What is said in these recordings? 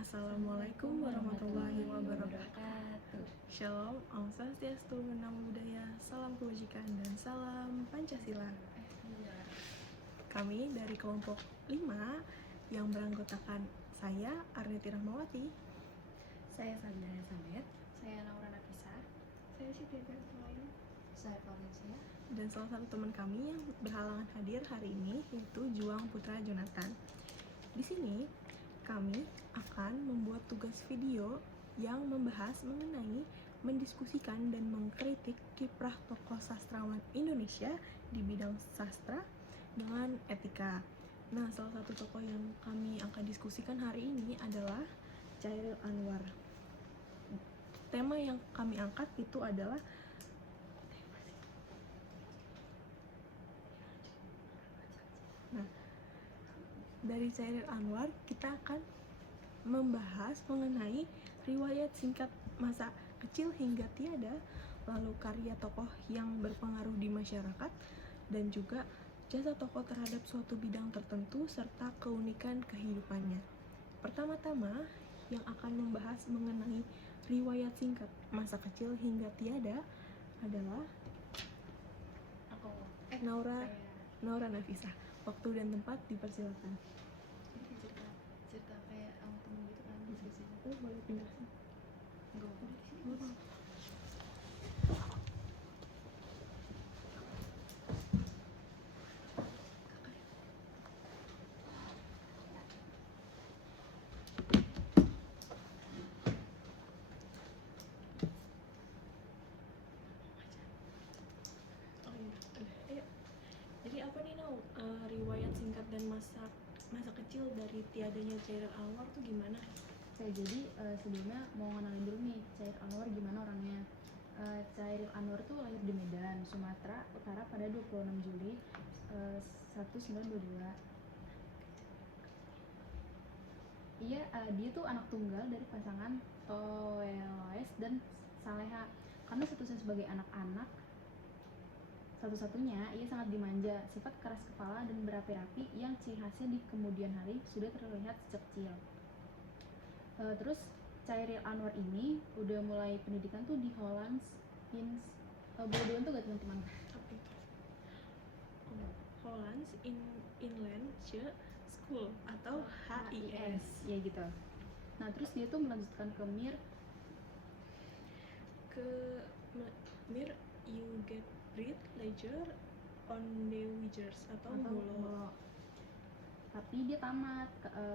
Assalamualaikum warahmatullahi wabarakatuh. Shalom, Om Swastiastu, Namo Buddhaya, salam kebajikan dan salam Pancasila. Kami dari kelompok 5 yang beranggotakan saya Arneti Rahmawati, Saya Sandra Samet, Saya Naura Nafisa, saya Siti Lain, saya Valencia, dan salah satu teman kami yang berhalangan hadir hari ini yaitu Juang Putra Jonathan. Di sini kami akan membuat tugas video yang membahas mengenai mendiskusikan dan mengkritik kiprah tokoh sastrawan Indonesia di bidang sastra dengan etika. Nah, salah satu tokoh yang kami akan diskusikan hari ini adalah Chairil Anwar. Tema yang kami angkat itu adalah dari Chairil Anwar kita akan membahas mengenai riwayat singkat masa kecil hingga tiada, lalu karya tokoh yang berpengaruh di masyarakat, dan juga jasa tokoh terhadap suatu bidang tertentu serta keunikan kehidupannya. Pertama-tama yang akan membahas mengenai riwayat singkat masa kecil hingga tiada adalah Naura Nafisa. Waktu dan tempat dipersilakan. ini cerita kayak sama temen gitu kan diskusi. Oh, boleh pindah sih. Enggak boleh di sini. Oh iya, ayo. Jadi apa nih riwayat singkat dan masa kecil dari tiadanya Chairil Anwar tuh gimana? Jadi sebelumnya mau ngenalin dulu nih Chairil Anwar gimana orangnya. Chairil Anwar tuh lahir di Medan, Sumatera Utara pada 26 Juli 1922. Dia tuh anak tunggal dari pasangan Toeloes dan Saleha. Karena statusnya sebagai anak-anak satu-satunya, ia sangat dimanja, sifat keras kepala dan berapi-api yang ciri khasnya di kemudian hari sudah terlihat sejak kecil. Terus Chairil Anwar ini udah mulai pendidikan tuh di Hollands boleh tuh gak teman-teman? Apa itu? Hollands Inland School atau HIS. Ya gitu. Nah terus dia tuh melanjutkan ke Mir Ugetbrid Leger on the Wigers atau Mulo. Tapi dia tamat.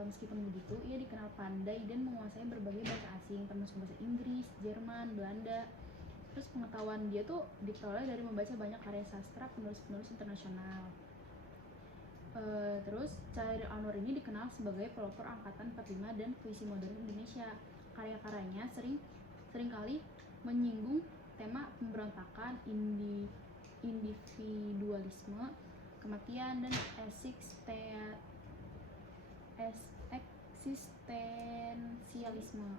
Meskipun begitu, ia dikenal pandai dan menguasai berbagai bahasa asing, termasuk bahasa Inggris, Jerman, Belanda. Terus pengetahuan dia tuh diperoleh dari membaca banyak karya sastra penulis-penulis internasional. Terus Chairil Anwar ini dikenal sebagai pelopor angkatan 45 dan puisi modern Indonesia. Karya-karyanya seringkali menyinggung tema pemberontakan, individualisme, kematian, dan eksistensialisme.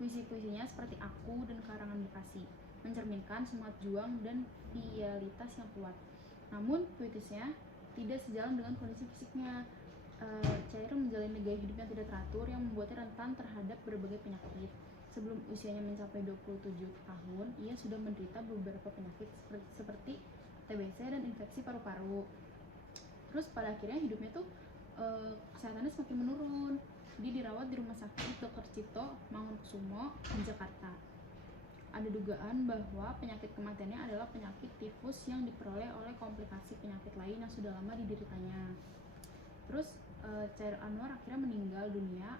Puisi-puisinya seperti Aku dan Karangan Bekasi mencerminkan semangat juang dan idealitas yang kuat. Namun puitisnya tidak sejalan dengan kondisi fisiknya. Chairil menjalani gaya hidup yang tidak teratur yang membuatnya rentan terhadap berbagai penyakit. Sebelum usianya mencapai 27 tahun, ia sudah menderita beberapa penyakit seperti TBC dan infeksi paru-paru. Terus pada akhirnya hidupnya tuh kesehatannya semakin menurun. Dia dirawat di rumah sakit Dr. Cipto Mangunkusumo di Jakarta. Ada dugaan bahwa penyakit kematiannya adalah penyakit tifus yang diperoleh oleh komplikasi penyakit lain yang sudah lama dideritanya. Terus Chairil Anwar akhirnya meninggal dunia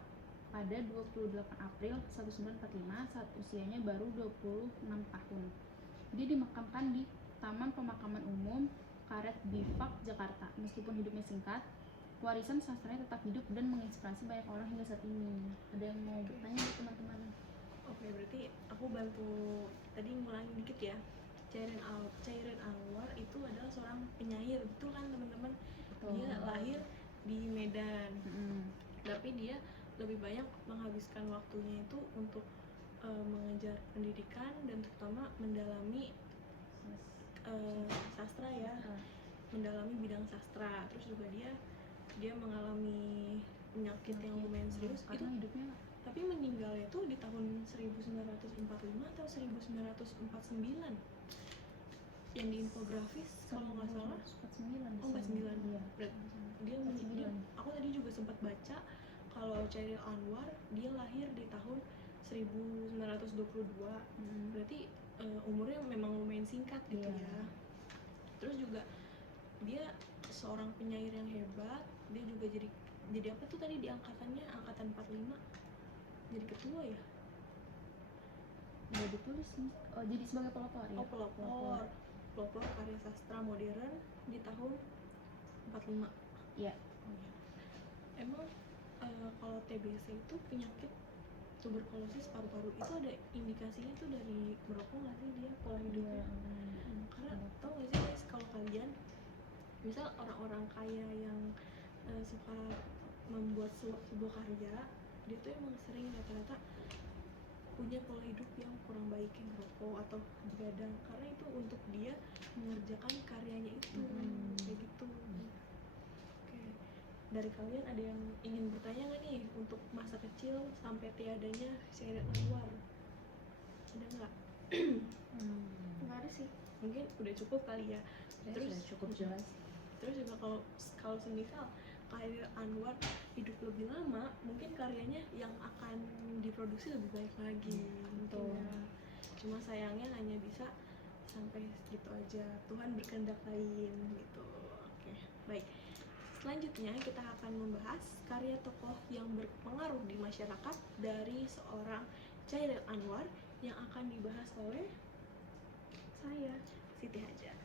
pada 28 April 1945 saat usianya baru 26 tahun. Dia dimakamkan di Taman Pemakaman Umum Karet Bifak, Jakarta. Meskipun hidupnya singkat, warisan sastranya tetap hidup dan menginspirasi banyak orang hingga saat ini. Ada yang mau bertanya nih teman-teman? Oke, berarti aku bantu tadi ngulangin dikit ya. Chairil Anwar itu adalah seorang penyair, betul kan teman-teman? Dia lahir di Medan, tapi dia lebih banyak menghabiskan waktunya itu untuk mengejar pendidikan dan terutama mendalami sastra ya, mendalami bidang sastra. Terus juga dia mengalami penyakit yang lumayan serius itu, karena hidupnya tapi meninggalnya itu di tahun 1945 atau 1949 yang di infografis kalau nggak salah. 49 Oh, 49. Iya. Dia 49. aku tadi juga sempat baca kalau Chairil Anwar dia lahir di tahun 1922. Berarti umurnya memang lumayan singkat gitu Iya. ya. Terus juga dia seorang penyair yang hebat. Dia juga jadi apa tuh tadi di angkatannya, angkatan 45 jadi ketua ya. Udah ditulis nih. Oh, jadi sebagai pelopor ya. Oh, pelopor karya sastra modern di tahun 45. Iya. Emang kalau TBC itu penyakit tuberkulosis paru-paru itu ada indikasinya tuh dari merokok nggak sih dia pola hidupnya? Karena tau nggak sih guys, kalau kalian misal orang-orang kaya yang suka membuat sebuah karya, dia tuh emang sering rata-rata punya pola hidup yang kurang baik, yang merokok atau begadang, karena itu untuk dia mengerjakan karyanya itu. Kayak gitu. Oke, dari kalian ada yang ingin bertanya nggak nih untuk masa kecil sampai tiadanya Chairil Anwar? Ada nggak? Nggak ada sih. Mungkin udah cukup kali ya. Terus sudah cukup jelas. Terus juga kalau semisal Chairil Anwar hidup lebih lama, mungkin karyanya yang akan diproduksi lebih baik lagi. Mungkin ya. Cuma sayangnya hanya bisa sampai segitu aja. Tuhan berkehendak lain gitu. Oke, baik. Selanjutnya kita akan membahas karya tokoh yang berpengaruh di masyarakat dari seorang Chairil Anwar yang akan dibahas oleh Saya. Siti Hajar.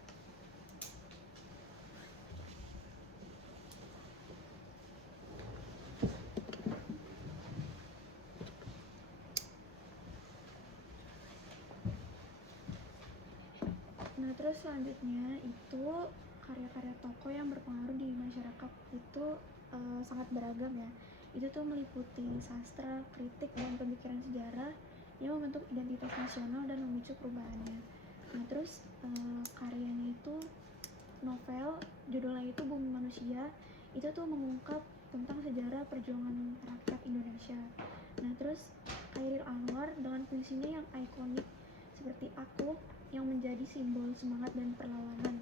Nah, terus selanjutnya itu karya-karya tokoh yang berpengaruh di masyarakat itu sangat beragam ya. Itu tuh meliputi sastra, kritik, dan pemikiran sejarah yang membentuk identitas nasional dan memicu perubahannya. Nah, terus karyanya itu novel, judulnya itu Bumi Manusia. Itu tuh mengungkap tentang sejarah perjuangan rakyat Indonesia. Nah, terus Chairil Anwar dengan puisinya yang ikonik seperti Aku yang menjadi simbol semangat dan perlawanan,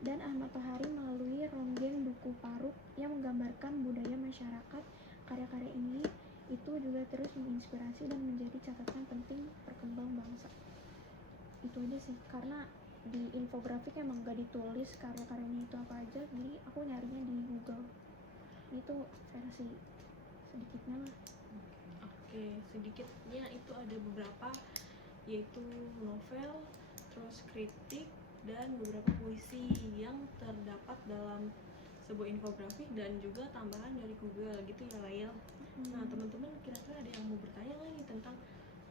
dan Ahmad Tohari melalui Ronggeng Duku Paruk yang menggambarkan budaya masyarakat. Karya-karya ini itu juga terus menginspirasi dan menjadi catatan penting perkembang bangsa. Itu aja sih, karena di infografik emang gak ditulis karya-karyanya itu apa aja, jadi aku nyarinya di Google. Itu versi sedikitnya lah. Oke, sedikitnya itu ada beberapa, yaitu novel, terus kritik, dan beberapa puisi yang terdapat dalam sebuah infografik dan juga tambahan dari Google gitu ya Lail. Nah, teman-teman kira-kira ada yang mau bertanya nggak nih tentang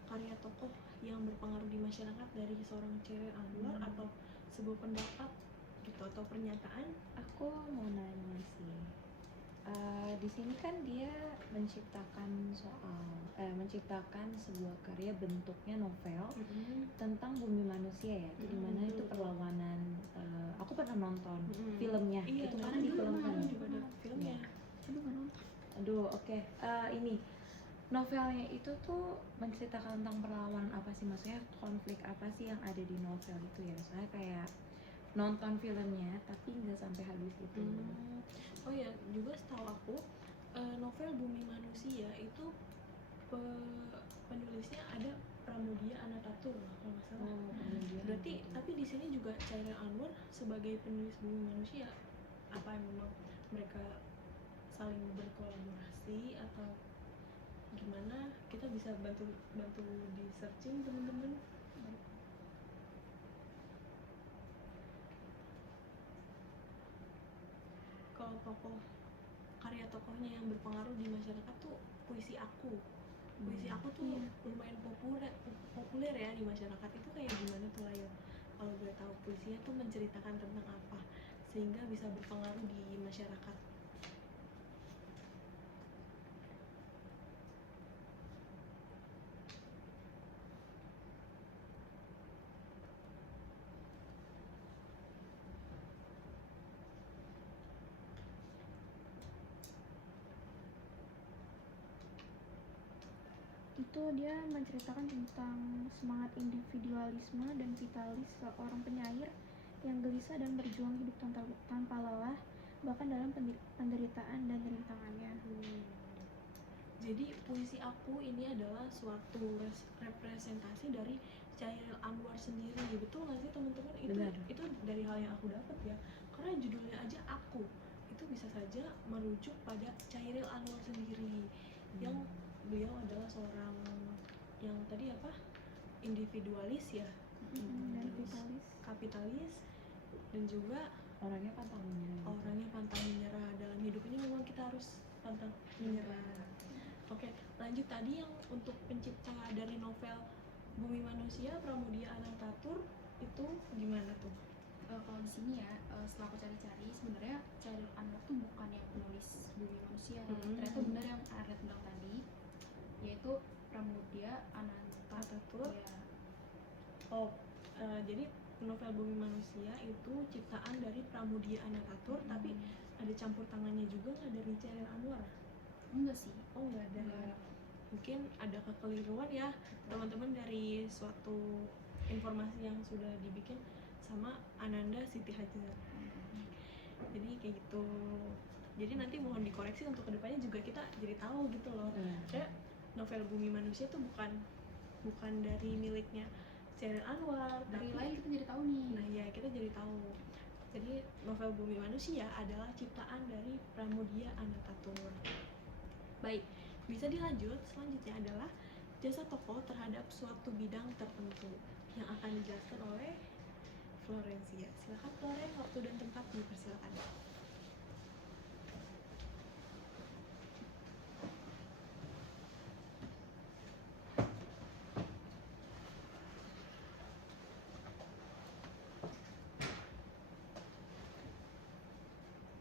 karya tokoh yang berpengaruh di masyarakat dari seorang Chairil Anwar atau sebuah pendapat gitu atau pernyataan? Aku mau nanya sih, di sini kan dia menciptakan sebuah karya bentuknya novel tentang bumi manusia ya, di mana itu perlawanan. Aku pernah nonton filmnya, Iya, itu kan nanti difilmkan. juga ada filmnya. Aduh, gak nonton. Aduh, oke. Ini novelnya itu tuh menceritakan tentang perlawanan apa sih, maksudnya konflik apa sih yang ada di novel itu ya? Soalnya kayak nonton filmnya tapi nggak sampai habis gitu. Oh ya, juga setahu aku novel Bumi Manusia itu penulisnya ada Pramudia Anantatur kalau nggak salah. Berarti tapi di sini juga Chairil Anwar sebagai penulis Bumi Manusia, apa memang mereka saling berkolaborasi atau gimana? Kita bisa bantu di searching teman-teman. Kalau karya tokohnya yang berpengaruh di masyarakat tuh puisi Aku tuh lumayan populer ya di masyarakat. Itu kayak gimana tuh Layo? Kalau boleh tahu puisinya tuh menceritakan tentang apa sehingga bisa berpengaruh di masyarakat? itu dia menceritakan tentang semangat individualisme dan vitalis seorang penyair yang gelisah dan berjuang hidup tanpa lelah, bahkan dalam penderitaan dan rintangannya. Jadi puisi aku ini adalah suatu representasi dari Chairil Anwar sendiri. Betul nggak sih teman-teman? Benar. Itu dari hal yang aku dapat ya. Karena judulnya aja aku itu bisa saja merujuk pada Chairil Anwar sendiri, yang beliau adalah seorang yang tadi apa? Individualis ya, Dan terus vitalis. kapitalis, dan juga Orangnya pantang menyerah. orangnya pantang menyerah. Dalam hidup ini memang kita harus pantang menyerah. Oke, lanjut tadi yang untuk pencipta dari novel Bumi Manusia, Pramudia Anantatur itu gimana tuh? Kalau di sini ya, setelah aku cari-cari, sebenarnya Chairil Anwar tuh bukan yang penulis Bumi Manusia. Ternyata benar yang Arlet bilang tadi, yaitu Pramudia Anantatur. Anantatur. Ya. Oh, jadi novel Bumi Manusia itu ciptaan dari Pramudia Anantatur, tapi ada campur tangannya juga nggak dari Chairil Anwar? Enggak sih. Oh nggak ada. Enggak. Mungkin ada kekeliruan ya teman-teman dari suatu informasi yang sudah dibikin sama Ananda Siti Hajar. Jadi kayak gitu. Jadi nanti mohon dikoreksi untuk kedepannya juga kita jadi tahu gitu loh. Kayak novel Bumi Manusia tuh bukan dari miliknya Chairil Anwar, Dari tapi lain kita jadi tahu nih. nah ya kita jadi tahu. Jadi novel Bumi Manusia adalah ciptaan dari Pramudia Anantatur. Baik, bisa dilanjut. Selanjutnya adalah jasa tokoh terhadap suatu bidang tertentu yang akan dijelaskan oleh Florencia. Silakan Floren, waktu dan tempat dipersilakan.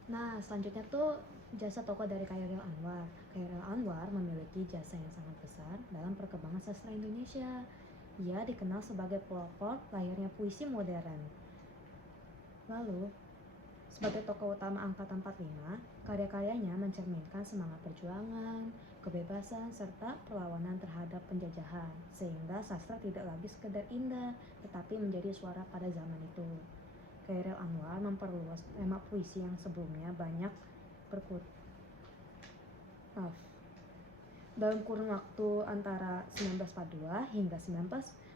Nah, selanjutnya tuh jasa tokoh dari Chairil Anwar. Chairil Anwar memiliki jasa yang sangat besar dalam perkembangan sastra Indonesia. Ia dikenal sebagai pelopor lahirnya puisi modern. Lalu, sebagai tokoh utama Angkatan 45, karya-karyanya mencerminkan semangat perjuangan, kebebasan, serta perlawanan terhadap penjajahan, sehingga sastra tidak lagi sekedar indah, tetapi menjadi suara pada zaman itu. Chairil Anwar memperluas tema puisi yang sebelumnya banyak dalam kurun waktu antara 1942 hingga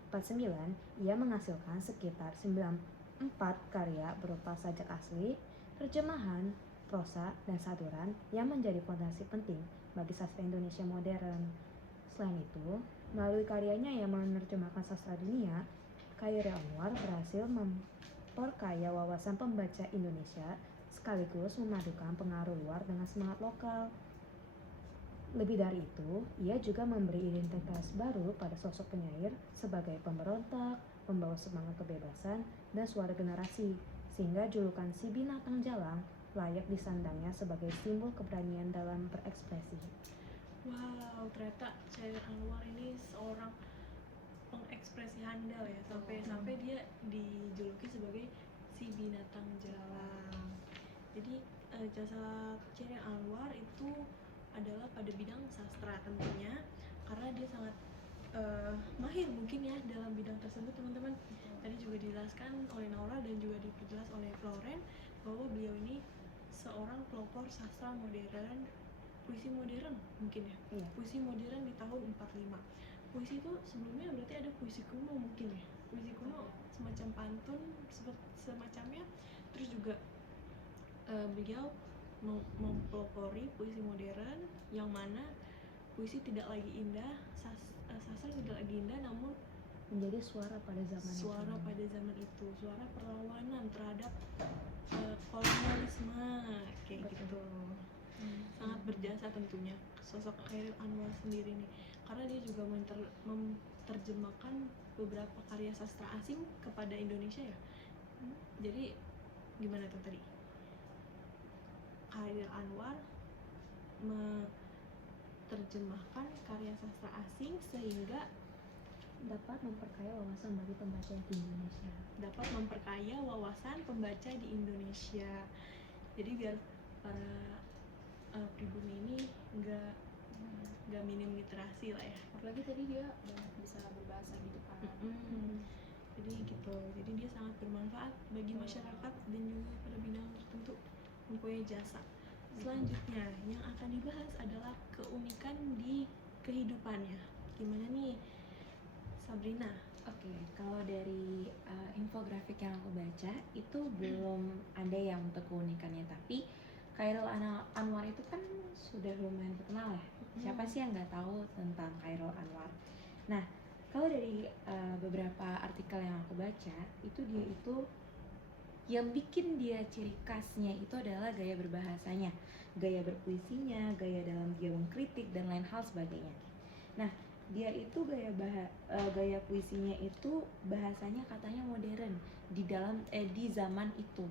1949, ia menghasilkan sekitar 94 karya berupa sajak asli, terjemahan, prosa, dan saduran yang menjadi fondasi penting bagi sastra Indonesia modern. Selain itu, melalui karyanya yang menerjemahkan sastra dunia, Chairil Anwar berhasil memperkaya wawasan pembaca Indonesia sekaligus memadukan pengaruh luar dengan semangat lokal. Lebih dari itu, ia juga memberi identitas baru pada sosok penyair sebagai pemberontak, pembawa semangat kebebasan, dan suara generasi, sehingga julukan si binatang jalang layak disandangnya sebagai simbol keberanian dalam berekspresi. Wow, ternyata Chairil Anwar ini seorang pengekspresi handal ya, sampai dia dijuluki sebagai si binatang jalang. Jadi jasa Chairil Anwar itu adalah pada bidang sastra tentunya, karena dia sangat mahir mungkin ya dalam bidang tersebut teman-teman. Tadi juga dijelaskan oleh Naura dan juga diperjelas oleh Floren bahwa beliau ini seorang pelopor sastra modern, puisi modern mungkin ya. Iya. Puisi modern di tahun 45. Puisi itu sebelumnya berarti ada puisi kuno mungkin ya. Puisi kuno semacam pantun semacamnya. Terus juga beliau mempelopori puisi modern yang mana puisi tidak lagi indah, sastra tidak lagi indah, namun Menjadi suara pada zaman itu. Suara perlawanan terhadap kolonialisme kayak Betul. gitu. Sangat berjasa tentunya sosok Chairil Anwar sendiri nih, karena dia juga menerjemahkan beberapa karya sastra asing kepada Indonesia ya. Jadi gimana tuh tadi? Chairil Anwar menerjemahkan karya sastra asing sehingga Dapat memperkaya wawasan bagi pembaca di Indonesia. dapat memperkaya wawasan pembaca di Indonesia. Jadi biar para pribumi ini nggak nggak minim literasi lah ya. Apalagi tadi dia banyak bisa berbahasa gitu kan. Jadi gitu, jadi dia sangat bermanfaat bagi masyarakat dan juga pada bidang tertentu mempunyai jasa. Selanjutnya yang akan dibahas adalah keunikan di kehidupannya. Gimana nih Sabrina? Oke, kalau dari infografik yang aku baca itu belum ada yang untuk keunikannya, tapi Khairul Anwar itu kan sudah lumayan terkenal ya. Siapa sih yang nggak tahu tentang Khairul Anwar? Nah, kalau dari beberapa artikel yang aku baca, itu dia itu yang bikin dia ciri khasnya itu adalah gaya berbahasanya, gaya berpuisinya, gaya dalam dia mengkritik dan lain hal sebagainya. Nah, dia itu gaya puisinya itu bahasanya katanya modern di zaman itu.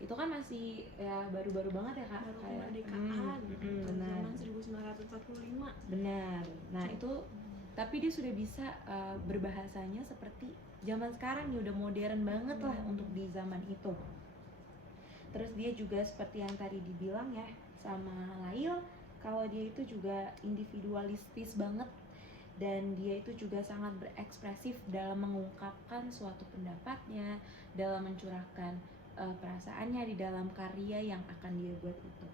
Itu kan masih ya baru-baru banget ya Kak, Baru kayak kemerdekaan benar. zaman 1945. Benar. Nah, itu tapi dia sudah bisa berbahasanya seperti zaman sekarang nih, udah modern banget lah untuk di zaman itu. Terus dia juga seperti yang tadi dibilang ya sama Lail, kalau dia itu juga individualistis banget dan dia itu juga sangat berekspresif dalam mengungkapkan suatu pendapatnya, dalam mencurahkan perasaannya di dalam karya yang akan dia buat itu.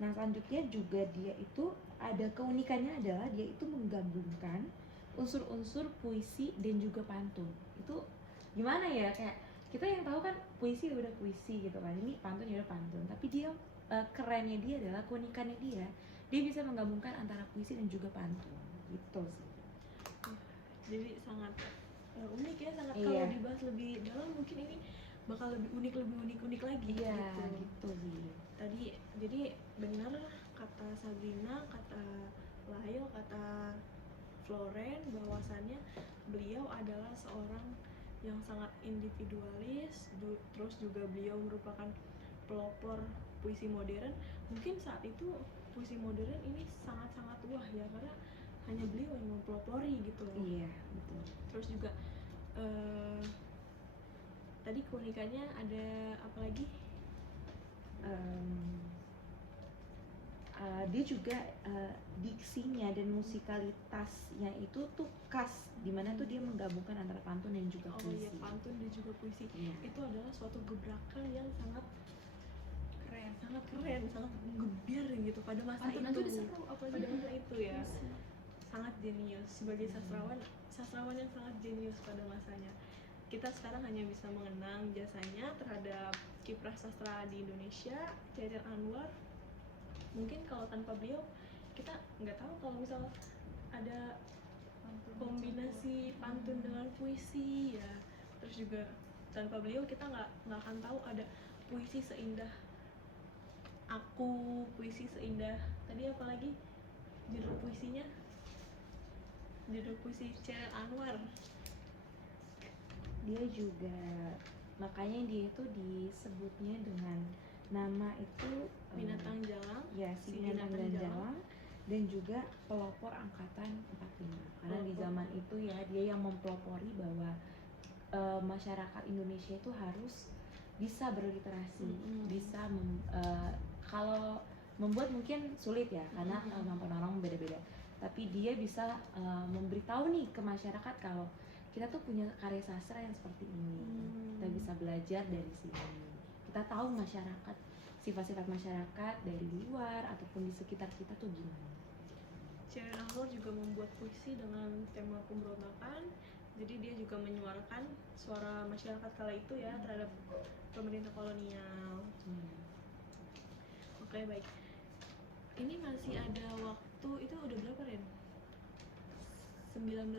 Nah, selanjutnya juga dia itu ada keunikannya adalah dia itu menggabungkan unsur-unsur puisi dan juga pantun. Itu gimana ya, kayak kita yang tahu kan puisi udah puisi gitu kan, ini pantun ya udah pantun, tapi dia kerennya dia adalah keunikannya dia bisa menggabungkan antara puisi dan juga pantun gitu sih. Jadi sangat unik ya, sangat Iya. kalau dibahas lebih dalam mungkin ini bakal lebih unik lagi. Iya gitu. gitu sih. Tadi jadi benar kata Sabrina, kata Lail, kata Floren bahwasannya beliau adalah seorang yang sangat individualis, terus juga beliau merupakan pelopor puisi modern. Mungkin saat itu puisi modern ini sangat-sangat wah ya, karena hanya beliau yang mempelopori gitu loh. Iya betul. Terus juga tadi keunikannya ada apa lagi? Dia juga diksinya dan musikalitasnya itu tuh khas, dimana tuh dia menggabungkan antara pantun dan juga Oh puisi. iya, pantun dan juga puisi. Iya. Itu adalah suatu gebrakan yang sangat Keren. sangat menggebiar gitu pada masa Pantun itu. aja udah seru, apalagi Pada masa itu ya. puisi. Sangat jenius sebagai sastrawan yang sangat jenius pada masanya. Kita sekarang hanya bisa mengenang jasanya terhadap kiprah sastra di Indonesia, Khairul Anwar. Mungkin kalau tanpa beliau kita nggak tahu kalau misal ada kombinasi pantun dengan puisi ya. Terus juga tanpa beliau kita nggak akan tahu ada puisi seindah Aku, puisi seindah tadi apalagi judul puisinya, judul puisi Khairul Anwar. Dia juga makanya dia itu disebutnya dengan nama itu Binatang Jalang. ya si binatang dan jalang, dan juga pelopor angkatan 45, karena di zaman itu ya dia yang mempelopori bahwa masyarakat Indonesia itu harus bisa berliterasi, bisa kalau membuat mungkin sulit ya karena kemampuan orang beda-beda, tapi dia bisa memberitahu nih ke masyarakat kalau kita tuh punya karya sastra yang seperti ini. Kita bisa belajar dari sini, kita tahu masyarakat, sifat-sifat masyarakat dari luar ataupun di sekitar kita tuh gimana. Khairul Anwar juga membuat puisi dengan tema pemberontakan, jadi dia juga menyuarakan suara masyarakat kala itu ya terhadap pemerintah kolonial. Oke, baik. Ini masih ada waktu, itu udah berapa Ren? 19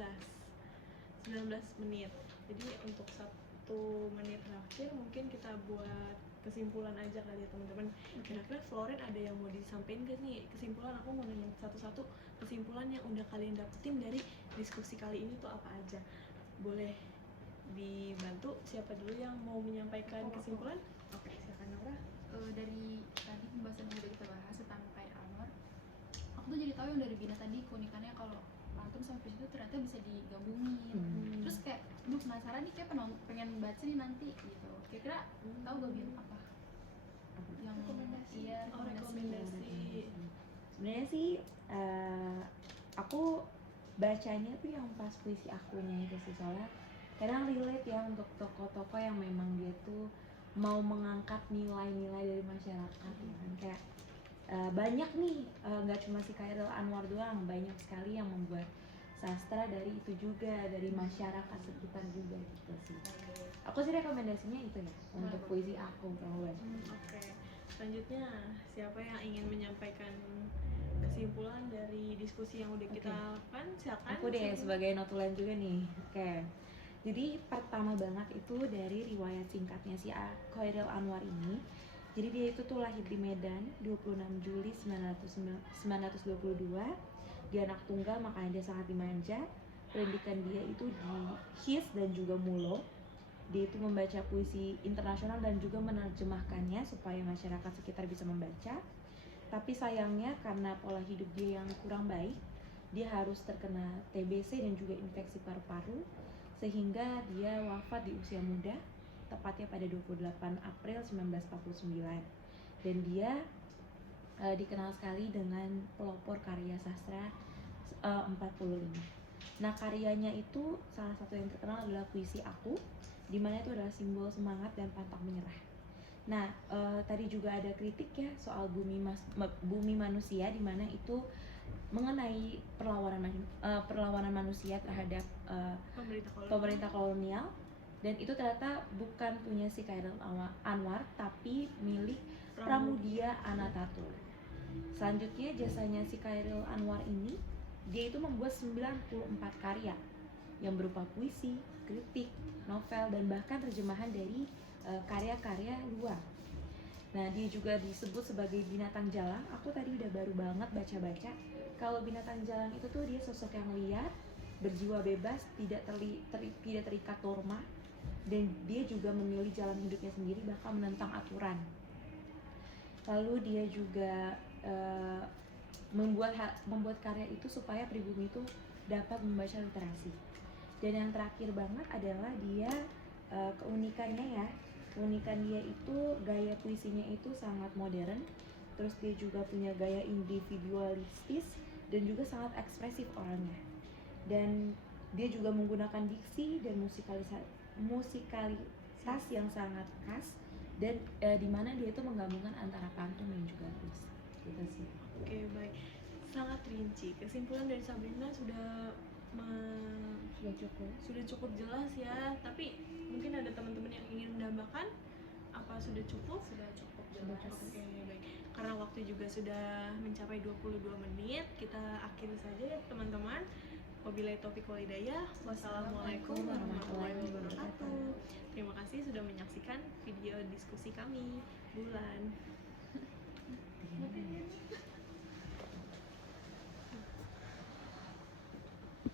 menit. Jadi untuk 1 menit terakhir mungkin kita buat kesimpulan aja kali ya teman-teman. Kira-kira Floren ada yang mau disampaikan gak nih? Kesimpulan, aku mau nanya satu-satu kesimpulan yang udah kalian dapetin dari diskusi kali ini tuh apa aja. Boleh dibantu, siapa dulu yang mau menyampaikan kesimpulan? Oke, silakan Nora. Dari tadi pembahasan yang udah kita bahas tentang Khairul Anwar, aku tuh jadi tahu yang dari Bina tadi keunikannya kalau pantun sama puisi itu ternyata bisa digabungin. Terus kayak, aduh penasaran nih, kayak pengen baca nih nanti gitu. Kira-kira tahu gak Bin apa? Yang Rekomendasi. Iya, Oh, rekomendasi. Sebenarnya sih bacanya tuh yang pas puisi akunya itu sih, soalnya kadang relate ya untuk tokoh-tokoh yang memang dia tuh mau mengangkat nilai-nilai dari masyarakat ya kan, kayak banyak nih, nggak cuma si Chairil Anwar doang, banyak sekali yang membuat sastra dari itu juga, dari masyarakat sekitar juga gitu sih. Aku sih rekomendasinya itu ya untuk puisi aku kalau baca. Oke. Selanjutnya, siapa yang ingin menyampaikan kesimpulan dari diskusi yang udah kita lakukan? Silakan. Aku deh sebagai notulen juga nih. Oke. Jadi pertama banget itu dari riwayat singkatnya si Chairil Anwar ini. Jadi dia itu tuh lahir di Medan 26 Juli 1922. Dia anak tunggal, makanya dia sangat dimanja. Pendidikan dia itu di HIS dan juga MULO. Dia itu membaca puisi internasional dan juga menerjemahkannya supaya masyarakat sekitar bisa membaca. Tapi sayangnya karena pola hidup dia yang kurang baik, dia harus terkena TBC dan juga infeksi paru-paru, sehingga dia wafat di usia muda, tepatnya pada 28 April 1949. Dan dia dikenal sekali dengan pelopor karya sastra 45. Nah, karyanya itu salah satu yang terkenal adalah puisi Aku, di mana itu adalah simbol semangat dan pantang menyerah. Nah, tadi juga ada kritik ya soal bumi manusia, di mana itu mengenai perlawanan manusia terhadap pemerintah kolonial, dan itu ternyata bukan punya si Chairil Anwar tapi milik Pramudia Anantatur. Selanjutnya jasanya si Chairil Anwar ini, dia itu membuat 94 karya yang berupa puisi, kritik, novel, dan bahkan terjemahan dari karya-karya luar. Nah, dia juga disebut sebagai binatang jalang. Aku tadi udah baru banget baca-baca. Kalau binatang jalang itu tuh dia sosok yang liar, berjiwa bebas, tidak terikat norma, dan dia juga memilih jalan hidupnya sendiri, bahkan menentang aturan. Lalu dia juga membuat karya itu supaya pribumi itu dapat membaca literasi. Dan yang terakhir banget adalah dia keunikan dia itu gaya puisinya itu sangat modern, terus dia juga punya gaya individualistis dan juga sangat ekspresif orangnya. Dan dia juga menggunakan diksi dan musikalitas yang sangat khas, dan di mana dia itu menggabungkan antara pantun dan juga puisi. Gitu sih. Oke, baik. Sangat rinci. Kesimpulan dari Sabrina sudah cukup jelas ya. Tapi mungkin ada teman-teman yang ingin menambahkan. Apa sudah cukup? Sudah cukup jelas. Oke, baik. Karena waktu juga sudah mencapai 22 menit, kita akhiri saja ya teman-teman. Wabillahi taufiq wal hidayah. Wassalamualaikum warahmatullahi wabarakatuh. Terima kasih sudah menyaksikan video diskusi kami. Bulan.